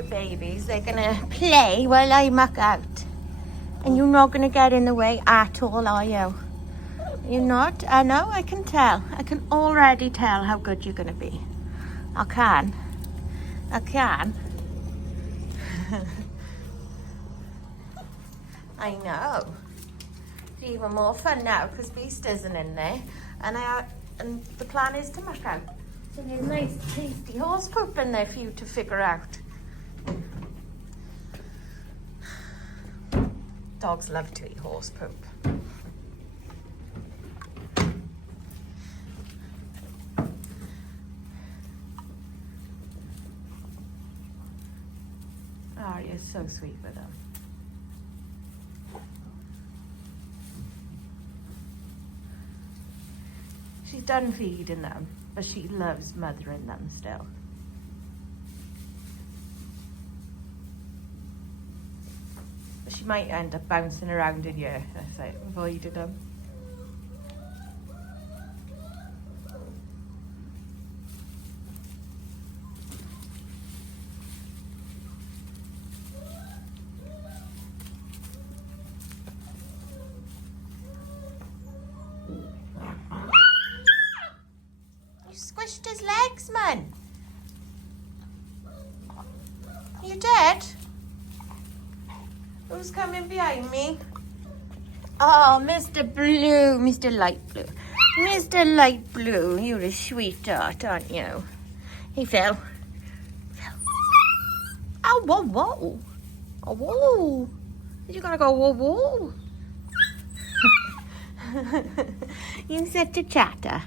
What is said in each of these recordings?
the babies. They're gonna play while I muck out. And you're not gonna get in the way at all, are you? You're not? I know, I can tell. I can already tell how good you're gonna be. I can. I know. It's even more fun now because Beast isn't in there. And the plan is to muck out. So there's nice tasty horse poop in there for you to figure out. Dogs love to eat horse poop. Oh, you're so sweet with them. She's done feeding them, but she loves mothering them still. But she might end up bouncing around in here if I avoided them. Squished his legs, man. You dead? Who's coming behind me? Oh, Mr. Blue, Mr. Light Blue. Mr. Light Blue, you're a sweetheart, aren't you? He fell. Oh, whoa, whoa. Oh, whoa. You're gonna go, whoa, whoa. You're such a chatter.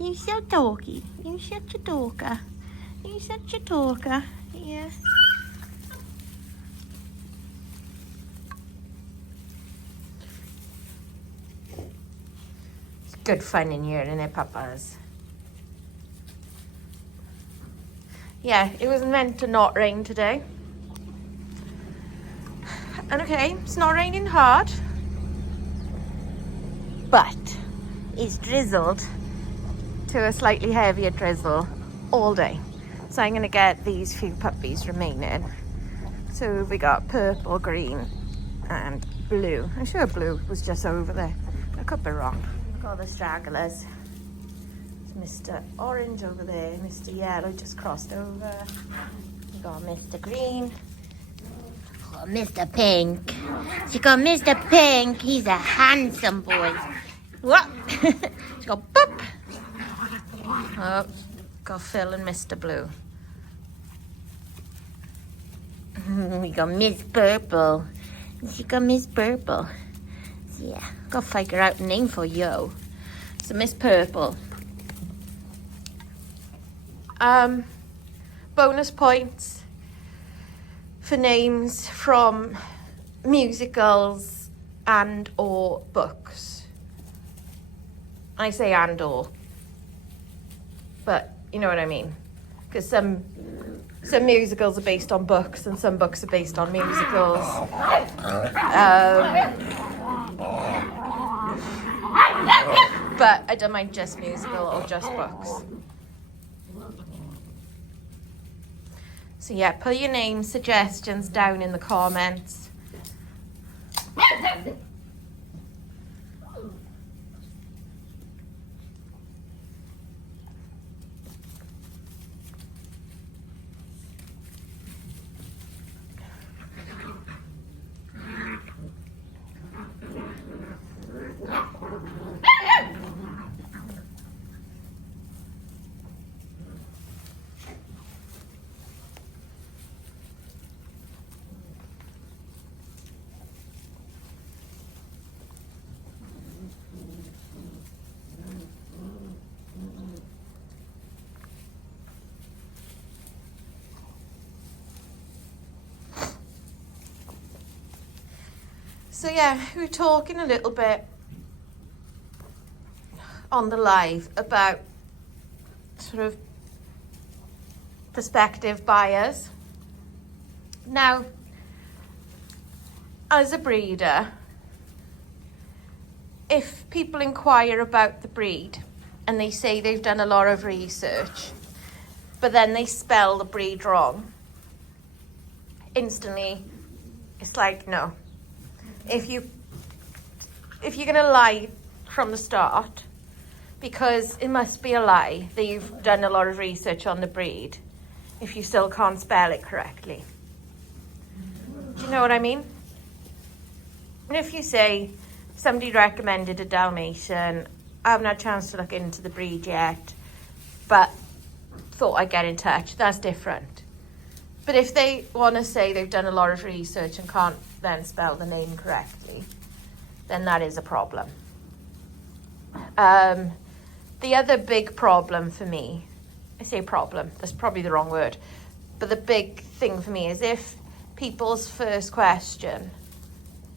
You're so talky. You're such a talker. You're such a talker. Yeah. It's good fun in here, isn't it, Papas? Yeah, it was meant to not rain today. And okay, it's not raining hard. But it's drizzled to a slightly heavier drizzle all day. So I'm gonna get these few puppies remaining. So we got purple, green and blue. I'm sure blue was just over there. I could be wrong. Got the stragglers. There's Mr. Orange over there. Mr. Yellow just crossed over. We got Mr. Green. Oh, Mr. Pink. She got Mr. Pink. He's a handsome boy. What? She got boop. Oh, got Phil and Mr. Blue. We got Miss Purple. She got Miss Purple. So yeah, gotta figure out a name for you. So Miss Purple. Bonus points for names from musicals and or books. I say and or. But you know what I mean, because some musicals are based on books and some books are based on musicals. But I don't mind just musical or just books. So yeah, put your name suggestions down in the comments. So yeah, we were talking a little bit on the live about sort of prospective buyers. Now, as a breeder, if people inquire about the breed and they say they've done a lot of research, but then they spell the breed wrong, instantly, it's like, no. If you're gonna lie from the start, because it must be a lie that you've done a lot of research on the breed if you still can't spell it correctly. Do you know what I mean? And if you say somebody recommended a Dalmatian, I haven't had a chance to look into the breed yet, but thought I'd get in touch, that's different. But if they want to say they've done a lot of research and can't then spell the name correctly, then that is a problem. The other big problem for me, I say problem, that's probably the wrong word, but the big thing for me is if people's first question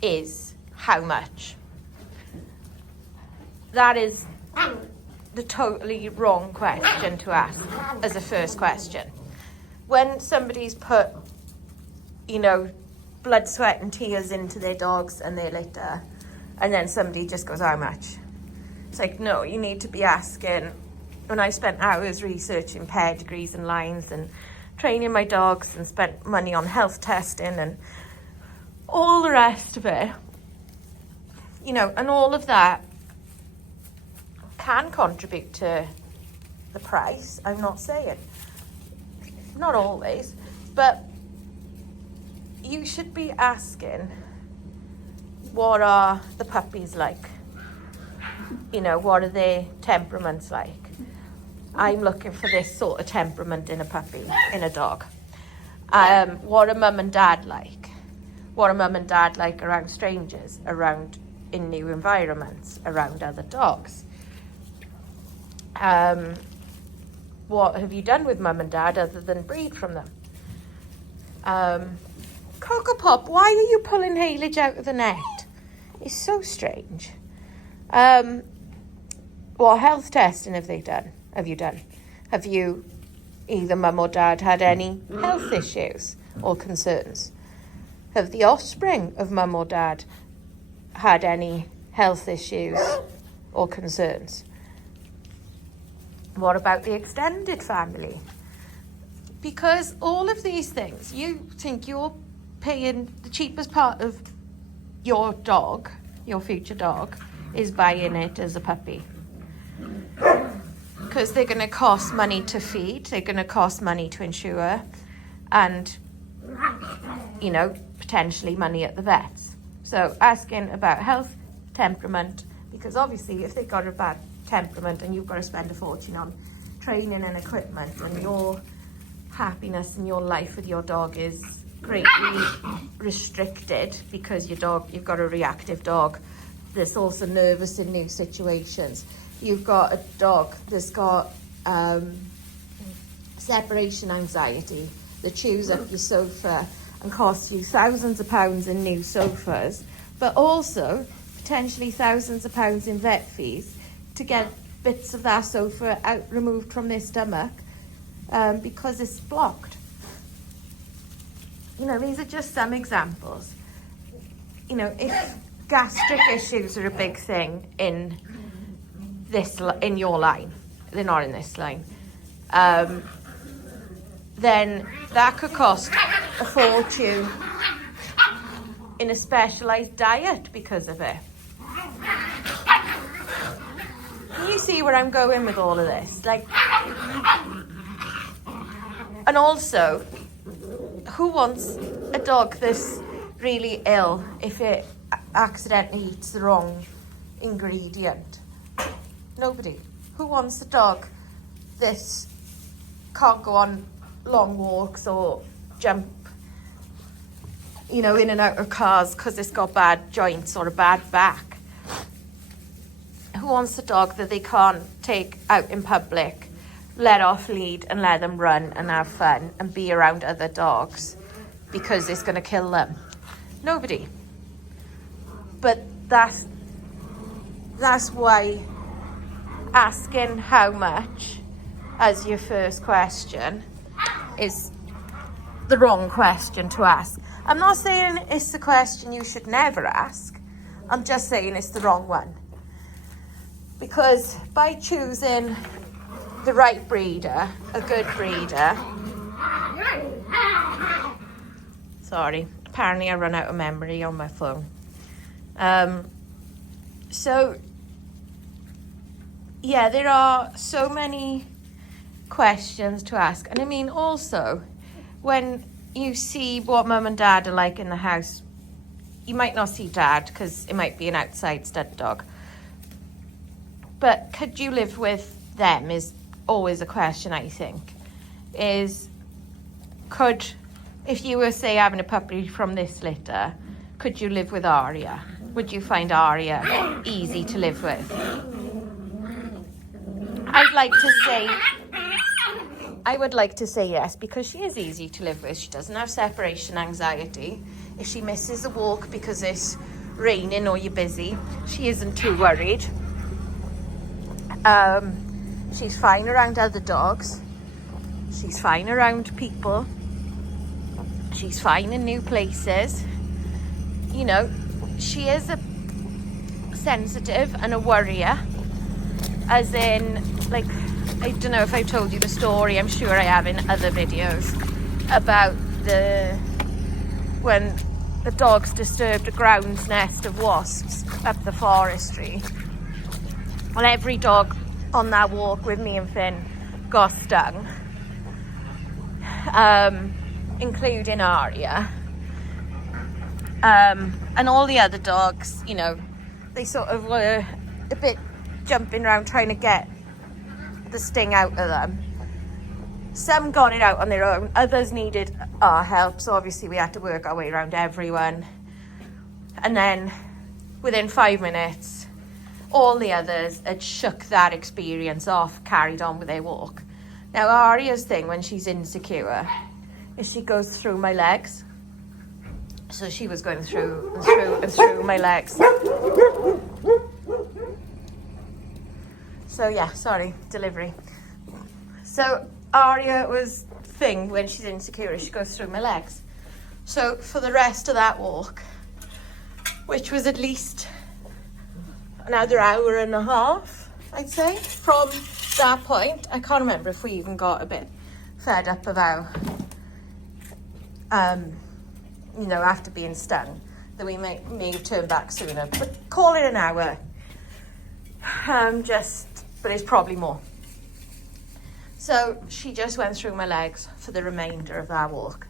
is how much. That is the totally wrong question to ask as a first question. When somebody's put, you know, blood, sweat and tears into their dogs and their litter, and then somebody just goes, how much? It's like, no, you need to be asking. When I spent hours researching pedigrees and lines and training my dogs and spent money on health testing and all the rest of it, you know, and all of that can contribute to the price. I'm not saying. Not always, but you should be asking, what are the puppies like? You know, what are their temperaments like? I'm looking for this sort of temperament in a puppy, in a dog. What are mum and dad like? What are mum and dad like around strangers, around in new environments, around other dogs? What have you done with mum and dad other than breed from them? Coco Pop, why are you pulling haylage out of the net? It's so strange. What health testing have you done? Have you, either mum or dad, had any health issues or concerns? Have the offspring of mum or dad had any health issues or concerns? What about the extended family? Because all of these things, you think you're paying the cheapest part of your dog, your future dog, is buying it as a puppy. Because they're going to cost money to feed, they're going to cost money to insure, and, you know, potentially money at the vets. So asking about health, temperament, because obviously if they've got a bad temperament and you've got to spend a fortune on training and equipment, and your happiness in your life with your dog is greatly restricted because you've got a reactive dog that's also nervous in new situations. You've got a dog that's got separation anxiety that chews up your sofa and costs you thousands of pounds in new sofas, but also potentially thousands of pounds in vet fees to get bits of that sofa removed from their stomach because it's blocked. You know, these are just some examples. You know, if gastric issues are a big thing in your line, they're not in this line, then that could cost a fortune in a specialised diet because of it. Can you see where I'm going with all of this? Like, and also, who wants a dog that's really ill if it accidentally eats the wrong ingredient? Nobody. Who wants a dog that can't go on long walks or jump, you know, in and out of cars because it's got bad joints or a bad back? Who wants a dog that they can't take out in public, let off lead and let them run and have fun and be around other dogs because it's going to kill them? Nobody. But that's why asking how much as your first question is the wrong question to ask. I'm not saying it's the question you should never ask. I'm just saying it's the wrong one. Because by choosing the right breeder, a good breeder, Sorry, apparently I run out of memory on my phone. So yeah, there are so many questions to ask. And I mean, also, when you see what mum and dad are like in the house, you might not see dad because it might be an outside stud dog. But could you live with them is always a question, I think. If you were, say, having a puppy from this litter, could you live with Aria? Would you find Aria easy to live with? I would like to say yes, because she is easy to live with. She doesn't have separation anxiety. If she misses a walk because it's raining or you're busy, she isn't too worried. She's fine around other dogs. She's fine around people. She's fine in new places. You know, she is a sensitive and a worrier. As in, like, I don't know if I told you the story, I'm sure I have in other videos, about when the dogs disturbed a ground's nest of wasps up the forestry. Well, every dog on that walk with me and Finn got stung, including Aria. And all the other dogs, you know, they sort of were a bit jumping around trying to get the sting out of them. Some got it out on their own, others needed our help, so obviously we had to work our way around everyone. And then within 5 minutes, all the others had shook that experience off, carried on with their walk. Now Aria's thing when she's insecure is she goes through my legs. So she was going through and through and through my legs. So yeah, sorry, delivery. So Aria was thing when she's insecure, she goes through my legs. So for the rest of that walk, which was at least another hour and a half, I'd say, from that point, I can't remember if we even got a bit fed up about, you know, after being stung, that we may turn back sooner, but call it an hour. But it's probably more. So she just went through my legs for the remainder of that walk,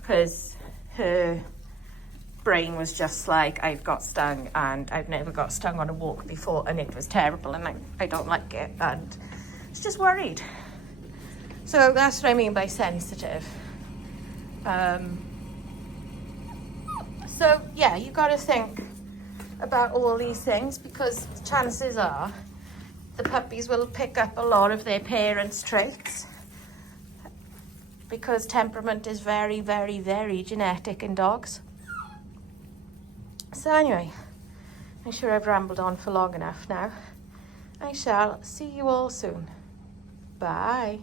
because her brain was just like, I've got stung and I've never got stung on a walk before and it was terrible and I don't like it, and it's just worried. So that's what I mean by sensitive. So yeah, you got to think about all these things, because chances are the puppies will pick up a lot of their parents' traits, because temperament is very, very, very genetic in dogs. So anyway, I'm sure I've rambled on for long enough now. I shall see you all soon. Bye.